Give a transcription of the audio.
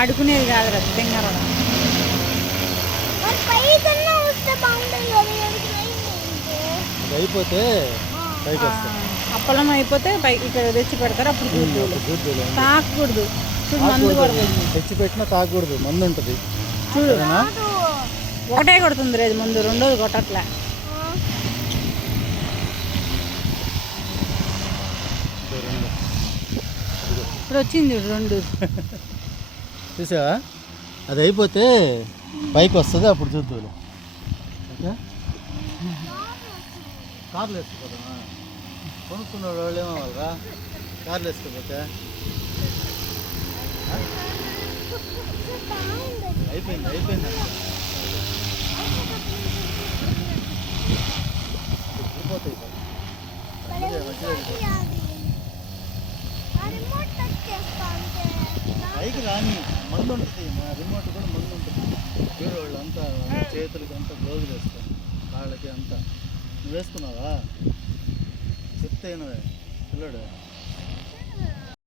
ఆడుకునేది కాదు రద్దంగా అయిపోతే పైకి వస్తాం. అప్పలం అయిపోతే పైకి ఇక్కడ తెచ్చి పెడతారు. అప్పుడు తాకూడదు. చూడు మందు కొడుతుంది. తెచ్చి పెట్టినా తాకూడదు, మందు ఉంటుంది. చూడు ఒకటే కొడుతుంది రేది ముందు, రెండోది కొట్టట్లే. ఇప్పుడు వచ్చింది రెండు. చూసావా, అది అయిపోతే పైకి వస్తుంది, అప్పుడు చూద్దాం. ఓకే, కార్లు వేసుకోపోదామా? కొనుక్కున్న వాళ్ళు ఏమవ్వాలరా కార్లు వేసుకోపోతే? అయిపోయింది అయిపోయింది వెళ్ళిపోతాయి. పైకి రాని మందు ఉంటుంది, మా రిమోట్ కూడా మందు ఉంటుంది. చూడు వాళ్ళు అంతా చేతులకి అంతా గ్లౌజులు వేసుకోండి, కాళ్ళకి అంతా. నువ్వు వేసుకున్నావా? చెప్తే పిల్లడు